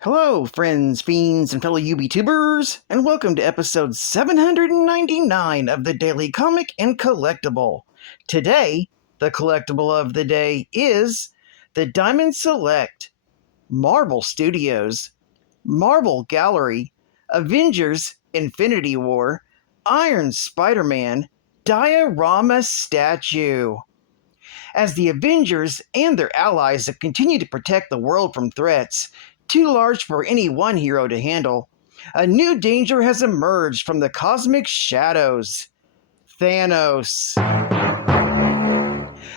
Hello, friends, fiends, and fellow UBTubers, and welcome to episode 799 of the Daily Comic and Collectible. Today, the collectible of the day is the Diamond Select, Marvel Studios, Marvel Gallery, Avengers Infinity War, Iron Spider-Man, Diorama Statue. As the Avengers and their allies have continued to protect the world from threats too large for any one hero to handle, a new danger has emerged from the cosmic shadows. Thanos.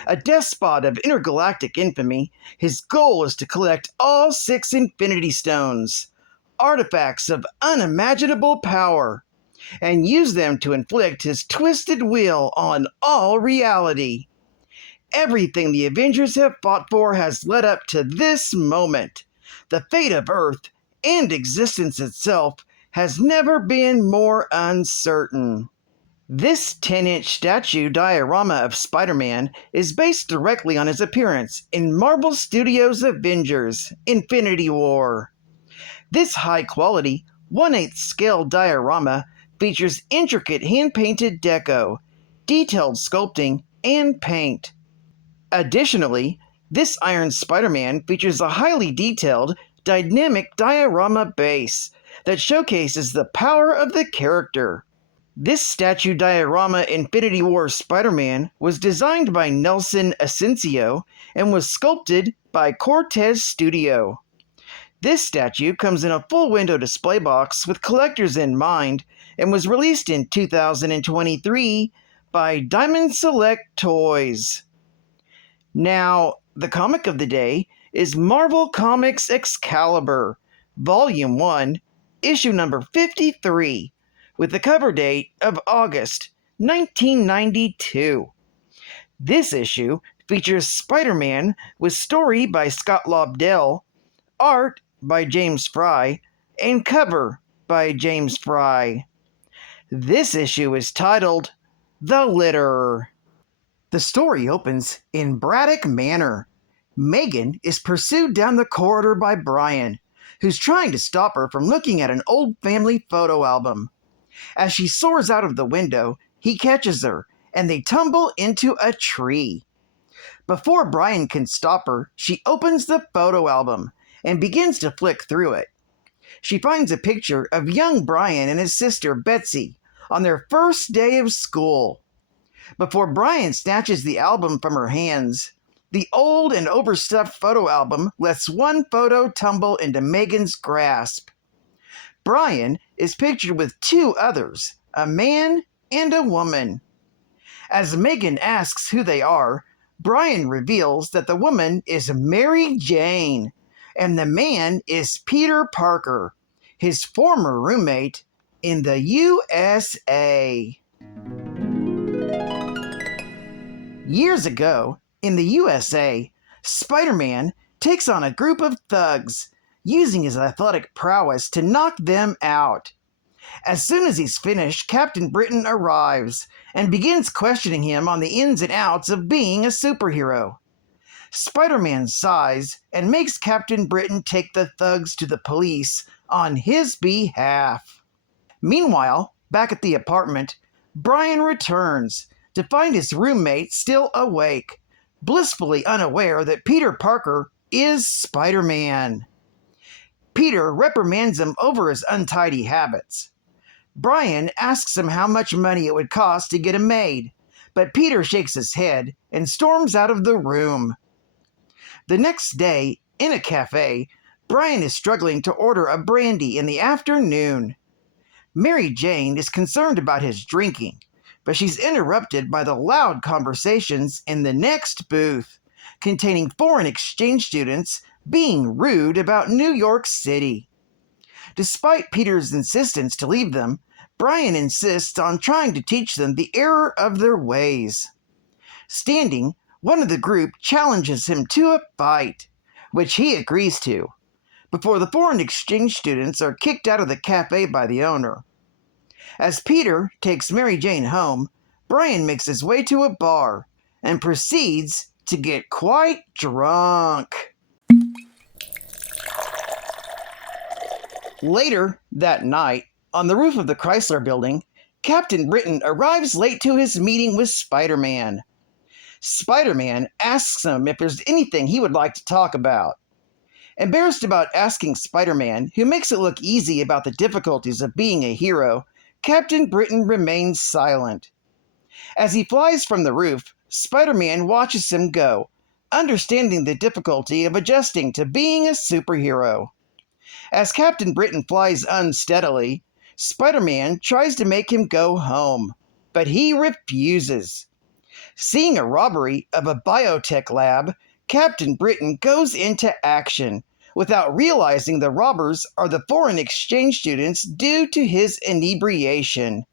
A despot of intergalactic infamy, his goal is to collect all 6 Infinity Stones, artifacts of unimaginable power, and use them to inflict his twisted will on all reality. Everything the Avengers have fought for has led up to this moment. The fate of Earth and existence itself has never been more uncertain. This 10-inch statue diorama of Spider-Man is based directly on his appearance in Marvel Studios' Avengers Infinity War. This high-quality, 1/8 scale diorama features intricate hand-painted deco, detailed sculpting, and paint. Additionally, this Iron Spider-Man features a highly detailed, dynamic diorama base that showcases the power of the character. This statue diorama Infinity War Spider-Man was designed by Nelson Asensio and was sculpted by CORTES Studio. This statue comes in a full window display box with collectors in mind and was released in 2023 by Diamond Select Toys. Now, the comic of the day is Marvel Comics Excalibur, Volume 1, Issue number 53, with the cover date of August 1992. This issue features Spider-Man with story by Scott Lobdell, art by James Fry, and cover by James Fry. This issue is titled The Litterer. The story opens in Braddock Manor. Megan is pursued down the corridor by Brian, who's trying to stop her from looking at an old family photo album. As she soars out of the window, he catches her, and they tumble into a tree. Before Brian can stop her, she opens the photo album and begins to flick through it. She finds a picture of young Brian and his sister Betsy on their first day of school. Before Brian snatches the album from her hands, the old and overstuffed photo album lets one photo tumble into Megan's grasp. Brian is pictured with 2 others, a man and a woman. As Megan asks who they are, Brian reveals that the woman is Mary Jane, and the man is Peter Parker, his former roommate in the USA. Years ago, in the USA, Spider-Man takes on a group of thugs, using his athletic prowess to knock them out. As soon as he's finished, Captain Britain arrives and begins questioning him on the ins and outs of being a superhero. Spider-Man sighs and makes Captain Britain take the thugs to the police on his behalf. Meanwhile, back at the apartment, Brian returns to find his roommate still awake, blissfully unaware that Peter Parker is Spider-Man. Peter reprimands him over his untidy habits. Brian asks him how much money it would cost to get a maid, but Peter shakes his head and storms out of the room. The next day, in a cafe, Brian is struggling to order a brandy in the afternoon. Mary Jane is concerned about his drinking, but she's interrupted by the loud conversations in the next booth, containing foreign exchange students being rude about New York City. Despite Peter's insistence to leave them, Brian insists on trying to teach them the error of their ways. Standing, one of the group challenges him to a fight, which he agrees to, before the foreign exchange students are kicked out of the cafe by the owner. As Peter takes Mary Jane home, Brian makes his way to a bar and proceeds to get quite drunk. Later that night, on the roof of the Chrysler building, Captain Britain arrives late to his meeting with Spider-Man. Spider-Man asks him if there's anything he would like to talk about. Embarrassed about asking Spider-Man, who makes it look easy about the difficulties of being a hero, Captain Britain remains silent. As he flies from the roof, Spider-Man watches him go, understanding the difficulty of adjusting to being a superhero. As Captain Britain flies unsteadily, Spider-Man tries to make him go home, but he refuses. Seeing a robbery of a biotech lab, Captain Britain goes into action, without realizing the robbers are the foreign exchange students due to his inebriation.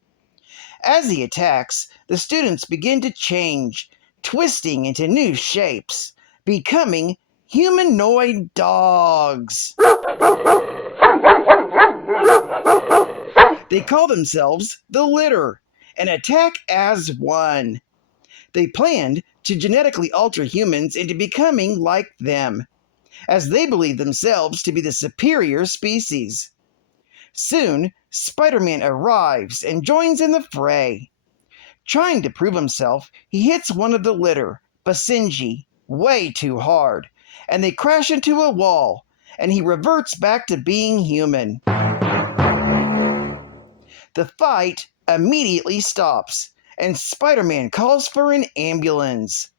As he attacks, the students begin to change, twisting into new shapes, becoming humanoid dogs. They call themselves the Litter and attack as one. They planned to genetically alter humans into becoming like them, as they believe themselves to be the superior species. Soon, Spider-Man arrives and joins in the fray. Trying to prove himself, he hits one of the litter, Basenji, way too hard, and they crash into a wall, and he reverts back to being human. The fight immediately stops, and Spider-Man calls for an ambulance.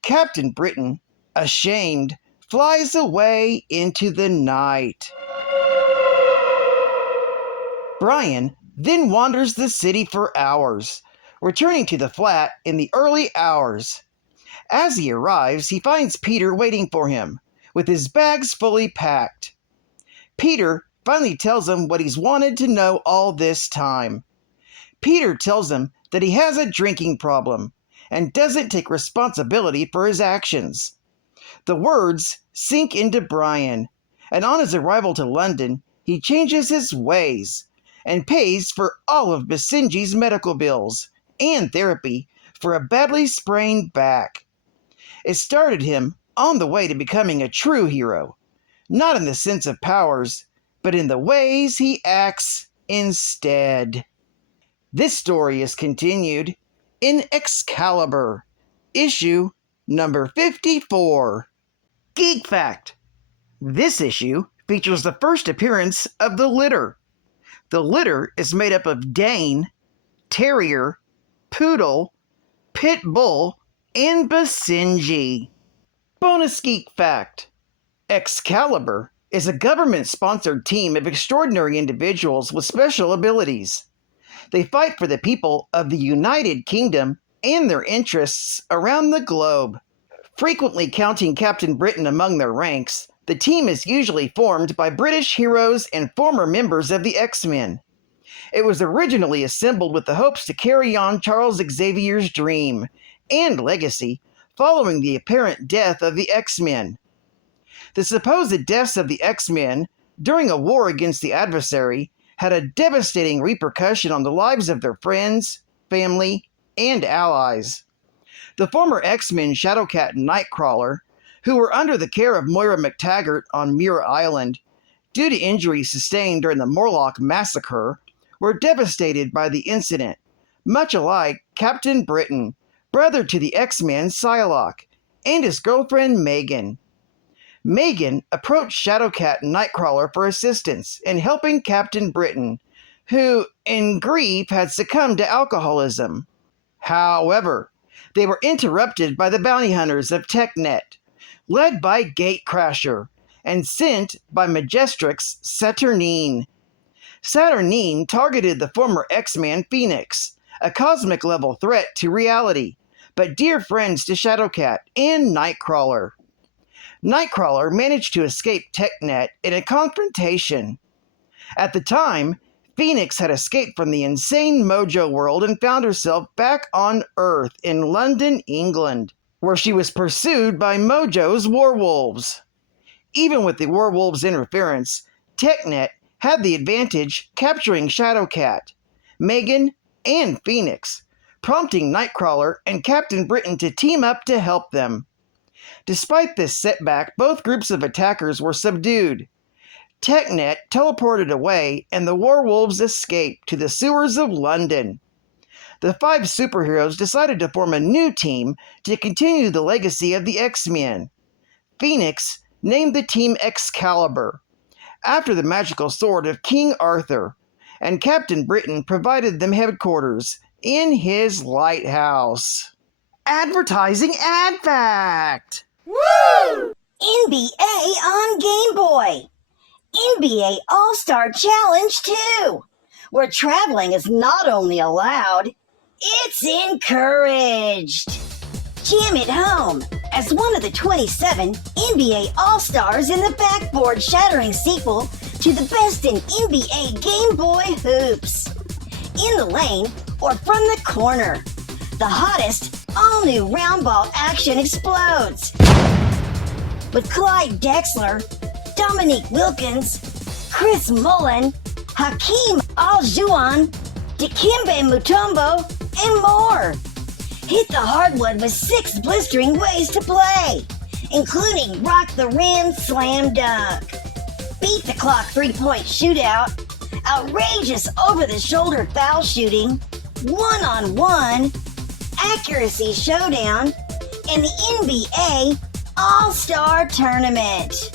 Captain Britain, ashamed, flies away into the night. Brian then wanders the city for hours, returning to the flat in the early hours. As he arrives, he finds Peter waiting for him, with his bags fully packed. Peter finally tells him what he's wanted to know all this time. Peter tells him that he has a drinking problem and doesn't take responsibility for his actions. The words sink into Brian, and on his arrival to London, he changes his ways and pays for all of Basenji's medical bills and therapy for a badly sprained back. It started him on the way to becoming a true hero, not in the sense of powers, but in the ways he acts instead. This story is continued in Excalibur, issue number 54. Geek Fact. This issue features the first appearance of the Litter. The Litter is made up of Dane, Terrier, Poodle, Pit Bull, and Basenji. Bonus Geek Fact. Excalibur is a government-sponsored team of extraordinary individuals with special abilities. They fight for the people of the United Kingdom and their interests around the globe. Frequently counting Captain Britain among their ranks, the team is usually formed by British heroes and former members of the X-Men. It was originally assembled with the hopes to carry on Charles Xavier's dream and legacy following the apparent death of the X-Men. The supposed deaths of the X-Men during a war against the adversary had a devastating repercussion on the lives of their friends, family, and allies. The former X-Men Shadowcat and Nightcrawler, who were under the care of Moira McTaggart on Muir Island, due to injuries sustained during the Morlock Massacre, were devastated by the incident, much alike Captain Britain, brother to the X-Men Psylocke, and his girlfriend Megan. Megan approached Shadowcat and Nightcrawler for assistance in helping Captain Britain, who, in grief, had succumbed to alcoholism. However, they were interrupted by the bounty hunters of TechNet, led by Gatecrasher, and sent by Majestrix Saturnine. Saturnine targeted the former X-Man Phoenix, a cosmic-level threat to reality, but dear friends to Shadowcat and Nightcrawler. Nightcrawler managed to escape TechNet in a confrontation. At the time, Phoenix had escaped from the insane Mojo world and found herself back on Earth in London, England, where she was pursued by Mojo's werewolves. Even with the werewolves' interference, TechNet had the advantage, capturing Shadowcat, Megan, and Phoenix, prompting Nightcrawler and Captain Britain to team up to help them. Despite this setback, both groups of attackers were subdued. TechNet teleported away and the werewolves escaped to the sewers of London. The 5 superheroes decided to form a new team to continue the legacy of the X-Men. Phoenix named the team Excalibur, after the magical sword of King Arthur, and Captain Britain provided them headquarters in his lighthouse. Advertising ad fact! Woo! NBA on Game Boy. NBA All-Star Challenge 2, where traveling is not only allowed, it's encouraged. Jam it home as one of the 27 NBA All-Stars in the backboard-shattering sequel to the best in NBA Game Boy hoops. In the lane or from the corner, the hottest all-new round ball action explodes. With Clyde Drexler, Dominique Wilkins, Chris Mullin, Hakeem Olajuwon, Dikembe Mutombo, and more. Hit the hardwood with 6 blistering ways to play, including Rock the Rim Slam Dunk, Beat the Clock 3-point shootout, outrageous over-the-shoulder foul shooting, one-on-one, accuracy showdown, and the NBA All-Star Tournament.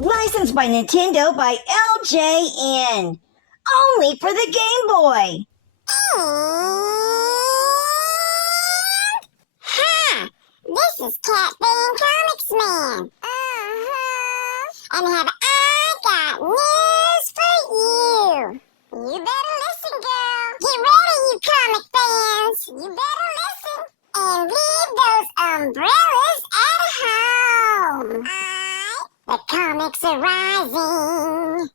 Licensed by Nintendo by LJN. Only for the Game Boy. Hi, this is Cat Fan Comics Man. And have I got news for you? You better listen, girl. Get ready, you comic fans. You better listen and leave those umbrellas at home. The comics are rising.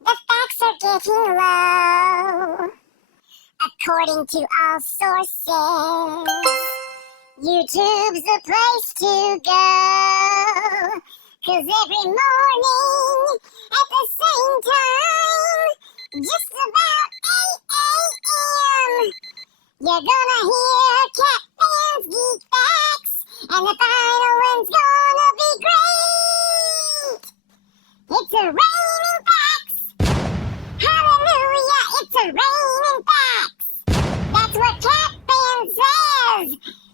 The facts are getting low. According to all sources, YouTube's the place to go. 'Cause every morning at the same time, just about 8 a.m., you're gonna hear Cat Fans Geek Facts, and the final one's gonna be great. It's a raining facts. Hallelujah, it's a raining facts. That's what Cat Fan says.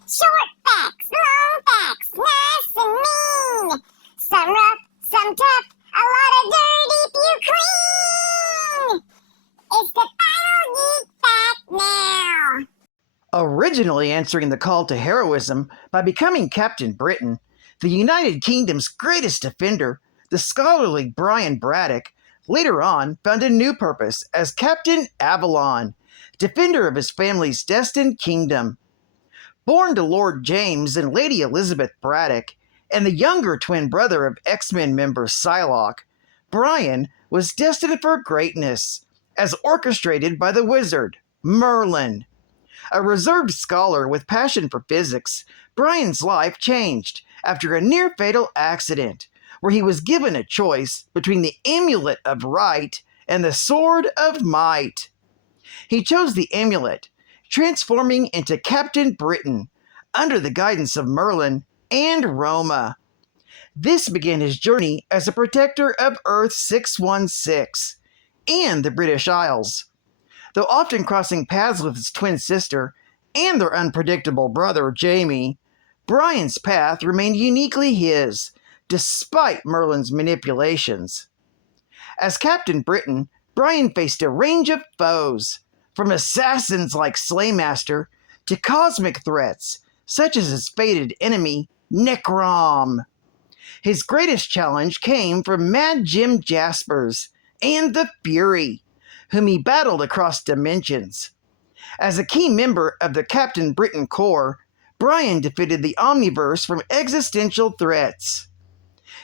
Short facts, long facts, nice and mean. Some rough, some tough, a lot of dirt if you clean. It's the final geek fact now. Originally answering the call to heroism by becoming Captain Britain, the United Kingdom's greatest defender, the scholarly Brian Braddock, later on found a new purpose as Captain Avalon, defender of his family's destined kingdom. Born to Lord James and Lady Elizabeth Braddock, and the younger twin brother of X-Men member Psylocke, Brian was destined for greatness, as orchestrated by the wizard, Merlin. A reserved scholar with passion for physics, Brian's life changed after a near-fatal accident, where he was given a choice between the Amulet of Right and the Sword of Might. He chose the amulet, transforming into Captain Britain, under the guidance of Merlin and Roma. This began his journey as a protector of Earth 616 and the British Isles. Though often crossing paths with his twin sister and their unpredictable brother, Jamie, Brian's path remained uniquely his, despite Merlin's manipulations. As Captain Britain, Brian faced a range of foes, from assassins like Slaymaster to cosmic threats, such as his fated enemy, Necrom. His greatest challenge came from Mad Jim Jaspers and the Fury, whom he battled across dimensions. As a key member of the Captain Britain Corps, Brian defeated the Omniverse from existential threats.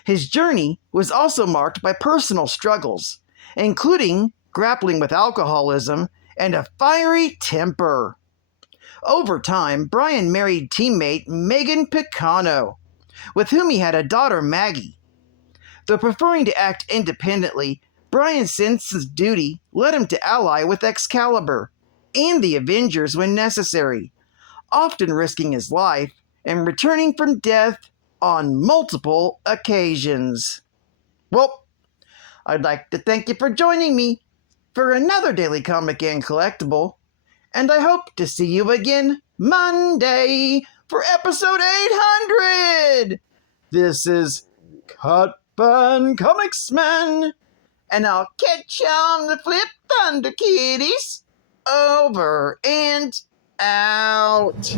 His journey was also marked by personal struggles, including grappling with alcoholism and a fiery temper. Over time, Brian married teammate Megan Picano, with whom he had a daughter, Maggie. Though preferring to act independently, Brian's sense of duty led him to ally with Excalibur and the Avengers when necessary, often risking his life and returning from death on multiple occasions. Well, I'd like to thank you for joining me for another Daily Comic and Collectible, and I hope to see you again Monday for episode 800! This is Cutban Comics Man, and I'll catch you on the flip, Thunder Kitties! Over and out!